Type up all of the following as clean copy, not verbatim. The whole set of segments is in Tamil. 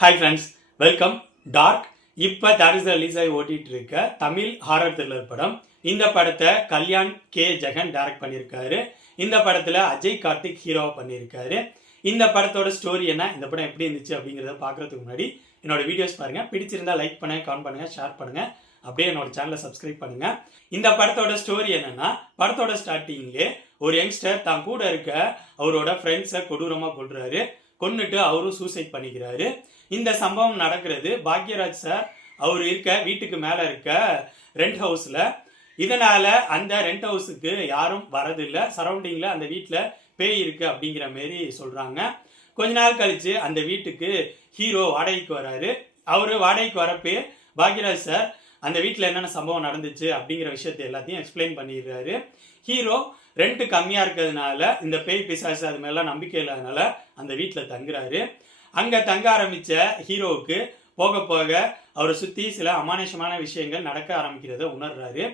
Hi friends, welcome. டார்க் இப்போ தேரிஸ் ரிலீஸ் ஆகி ஓட்டிட்டு இருக்க தமிழ் ஹாரர் த்ரில்லர் படம். இந்த படத்தை கல்யாண் கே ஜெகன் டைரக்ட் பண்ணியிருக்காரு. இந்த படத்தில் அஜய் கார்த்திக் ஹீரோவா பண்ணியிருக்காரு. இந்த படத்தோட ஸ்டோரி என்ன, இந்த படம் எப்படி இருந்துச்சு அப்படிங்கிறத பார்க்கறதுக்கு முன்னாடி என்னோட வீடியோஸ் பாருங்க. பிடிச்சிருந்தா லைக் பண்ணுங்க, கமெண்ட் பண்ணுங்க, ஷேர் பண்ணுங்க. அப்படியே என்னோட சேனலை சப்ஸ்கிரைப் பண்ணுங்க. இந்த படத்தோட ஸ்டோரி என்னன்னா, படத்தோட ஸ்டார்டிங்லேயே ஒரு யங்ஸ்டர் தான் கூட இருக்க அவரோட ஃப்ரெண்ட்ஸை கொடூரமாக கொள்றாரு. கொன்னுட்டு அவரும் சூசைட் பண்ணிக்கிறாரு. இந்த சம்பவம் நடக்கிறது பாக்யராஜ் சார் அவர் இருக்க வீட்டுக்கு மேல இருக்க ரெண்ட் ஹவுஸ்ல. இதனால அந்த ரெண்ட் ஹவுஸுக்கு யாரும் வரதில்லை. சரௌண்டிங்ல அந்த வீட்டுல பேய் இருக்கு அப்படிங்கிற மாரி சொல்றாங்க. கொஞ்ச நாள் கழிச்சு அந்த வீட்டுக்கு ஹீரோ வாடகைக்கு வராரு. அவரு வாடகைக்கு வரப்பே பாக்யராஜ் சார் அந்த வீட்டில் என்னென்ன சம்பவம் நடந்துச்சு அப்படிங்கிற விஷயத்தை எல்லாத்தையும் எக்ஸ்பிளைன் பண்ணிடுறாரு. ஹீரோ ரெண்ட் கம்மியா இருக்கிறதுனால இந்த பேய் பிசாசு அது மாதிரிலாம் நம்பிக்கை இல்லாதனால அந்த வீட்டில் தங்குறாரு. அங்க தங்க ஆரம்பிச்ச ஹீரோவுக்கு போக போக அவரை சுத்தி சில அமானுஷமான விஷயங்கள் நடக்க ஆரம்பிக்கிறத உணர்றாரு.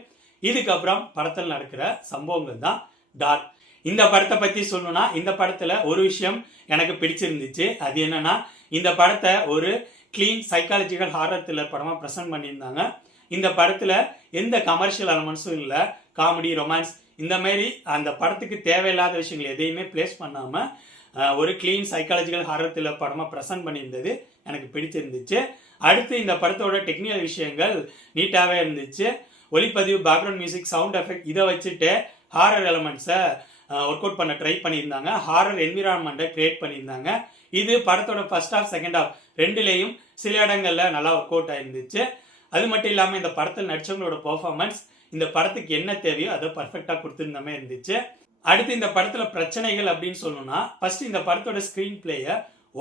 இதுக்கப்புறம் படத்தில் நடக்கிற சம்பவங்கள் தான் டார்க். இந்த படத்தை பத்தி சொல்லணும்னா, இந்த படத்துல ஒரு விஷயம் எனக்கு பிடிச்சிருந்துச்சு. அது என்னன்னா, இந்த படத்தை ஒரு கிளீன் சைக்காலஜிக்கல் ஹாரர் த்ரில்லர் படமா பிரசன்ட் பண்ணியிருந்தாங்க. இந்த படத்துல எந்த கமர்ஷியல் எலமெண்ட்ஸும் இல்லை. காமெடி, ரொமான்ஸ் இந்த மாதிரி அந்த படத்துக்கு தேவையில்லாத விஷயங்கள் எதையுமே பிளேஸ் பண்ணாம ஒரு கிளீன் சைக்காலஜிக்கல் ஹாரர் த்ரில்லர் படமா பிரசன்ட் பண்ணியிருந்தது எனக்கு பிடிச்சிருந்துச்சு. அடுத்து இந்த படத்தோட டெக்னிக்கல் விஷயங்கள் நீட்டாவே இருந்துச்சு. ஒளிப்பதிவு, பேக்ரவுண்ட் மியூசிக், சவுண்ட் எஃபெக்ட் இதை வச்சுட்டு ஹாரர் எலமெண்ட்ஸை ஒர்க் அவுட் பண்ண ட்ரை பண்ணியிருந்தாங்க. ஹாரர் என்விரான்மெண்ட்டை கிரியேட் பண்ணியிருந்தாங்க. இது படத்தோட ஃபர்ஸ்ட் ஹாஃப், செகண்ட் ஹாஃப் ரெண்டுலேயும் சில இடங்கள்ல நல்லா ஒர்க் அவுட் ஆயிருந்துச்சு. அது மட்டும் இல்லாமல் இந்த படத்தில் நடிச்சவங்களோட பெர்ஃபார்மன்ஸ் இந்த படத்துக்கு என்ன தேவையோ அதை பர்ஃபெக்டாக கொடுத்துருந்த மாதிரி இருந்துச்சு. அடுத்து இந்த படத்துல பிரச்சனைகள் அப்படின்னு சொல்லணும்னா, ஃபர்ஸ்ட் இந்த படத்தோட ஸ்கிரீன் பிளேயை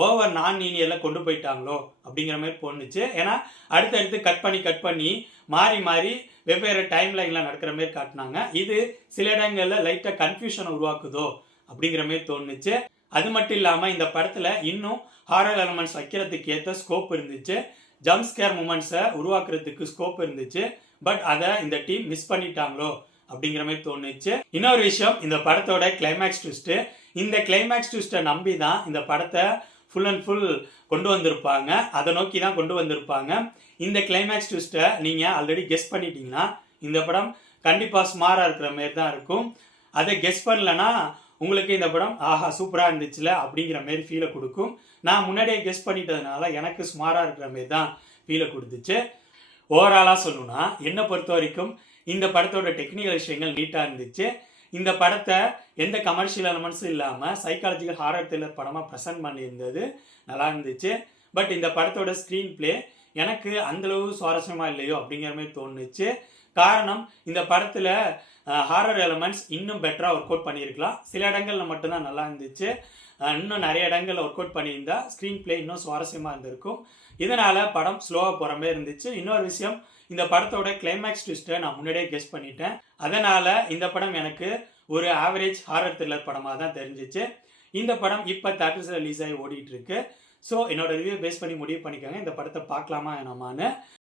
ஓவர் நான் லீனியர்ல கொண்டு போயிட்டாங்களோ அப்படிங்கிற மாதிரி தோணுச்சு. ஏன்னா அடுத்தடுத்து கட் பண்ணி மாறி மாறி வெவ்வேறு டைம் லைன்ல நடக்கிற மாதிரி காட்டினாங்க. இது சில இடங்கள்ல லைட்டா கன்ஃபியூஷனை உருவாக்குதோ அப்படிங்கிற மாதிரி தோணுச்சு. அது மட்டும் இல்லாம இந்த படத்துல இன்னும் ஹாரர் எலமெண்ட்ஸ் வைக்கிறதுக்கு ஏற்ற ஸ்கோப் இருந்துச்சு. ஜம்ப் ஸ்கேர் மூமெண்ட்ஸை உருவாக்குறதுக்கு ஸ்கோப் இருந்துச்சு. பட் அதை இந்த டீம் மிஸ் பண்ணிட்டாங்களோ அப்படிங்கிற மாதிரி தோணுச்சு. இன்னொரு விஷயம், இந்த படத்தோட கிளைமேக்ஸ் ட்விஸ்ட். இந்த கிளைமேக்ஸ் ட்விஸ்ட்டை நம்பி தான் இந்த படத்தை ஃபுல் அண்ட் ஃபுல் கொண்டு வந்திருப்பாங்க. அதை நோக்கி தான் கொண்டு வந்திருப்பாங்க. இந்த கிளைமேக்ஸ் ட்விஸ்ட்டை நீங்க ஆல்ரெடி கெஸ் பண்ணிட்டீங்கன்னா இந்த படம் கண்டிப்பா ஸ்மாரா இருக்கிற மாதிரி தான் இருக்கும். அதை கெஸ் பண்ணலன்னா உங்களுக்கு இந்த படம் ஆஹா சூப்பரா இருந்துச்சுல அப்படிங்கிற மாதிரி ஃபீலை கொடுக்கும். நான் முன்னாடியே கெஸ் பண்ணிட்டதுனால எனக்கு ஸ்மாரா இருக்கிற மாதிரி தான் ஃபீலை கொடுத்துச்சு. ஓவராலா சொல்லணும்னா, என்னை பொறுத்த வரைக்கும் இந்த படத்தோட டெக்னிக்கல் விஷயங்கள் நீட்டா இருந்துச்சு. இந்த படத்தை எந்த கமர்ஷியல் எலமெண்ட்ஸும் இல்லாமல் சைக்காலஜிக்கல் ஹாரர் த்ரில்லர் படமாக ப்ரெசென்ட் பண்ணியிருந்தது நல்லா இருந்துச்சு. பட் இந்த படத்தோட ஸ்க்ரீன் பிளே எனக்கு அந்தளவு சுவாரஸ்யமாக இல்லையோ அப்படிங்கிற மாதிரி தோணுச்சு. காரணம், இந்த படத்தில் ஹாரர் எலமெண்ட்ஸ் இன்னும் பெட்டராக ஒர்க் அவுட் பண்ணியிருக்கலாம். சில இடங்கள்ல மட்டும்தான் நல்லா இருந்துச்சு. இன்னும் நிறைய இடங்கள்ல ஒர்க் அவுட் பண்ணியிருந்தா ஸ்க்ரீன் பிளே இன்னும் சுவாரஸ்யமாக இருந்திருக்கும். இதனால படம் ஸ்லோவாக போகிற மாதிரி இருந்துச்சு. இன்னொரு விஷயம், இந்த படத்தோட கிளைமேக்ஸ் ட்விஸ்ட்டை நான் முன்னாடியே கெஸ் பண்ணிட்டேன். அதனால இந்த படம் எனக்கு ஒரு ஆவரேஜ் ஹாரர் த்ரில்லர் படமாக தான் தெரிஞ்சிச்சு. இந்த படம் இப்போ தேட்டர்ஸ் ரிலீஸ் ஆகி ஓடிட்டு இருக்கு. ஸோ என்னோட ரிவ்யூ பேஸ் பண்ணி முடிவு பண்ணிக்கோங்க இந்த படத்தை பார்க்கலாமா வேணாமான்னு.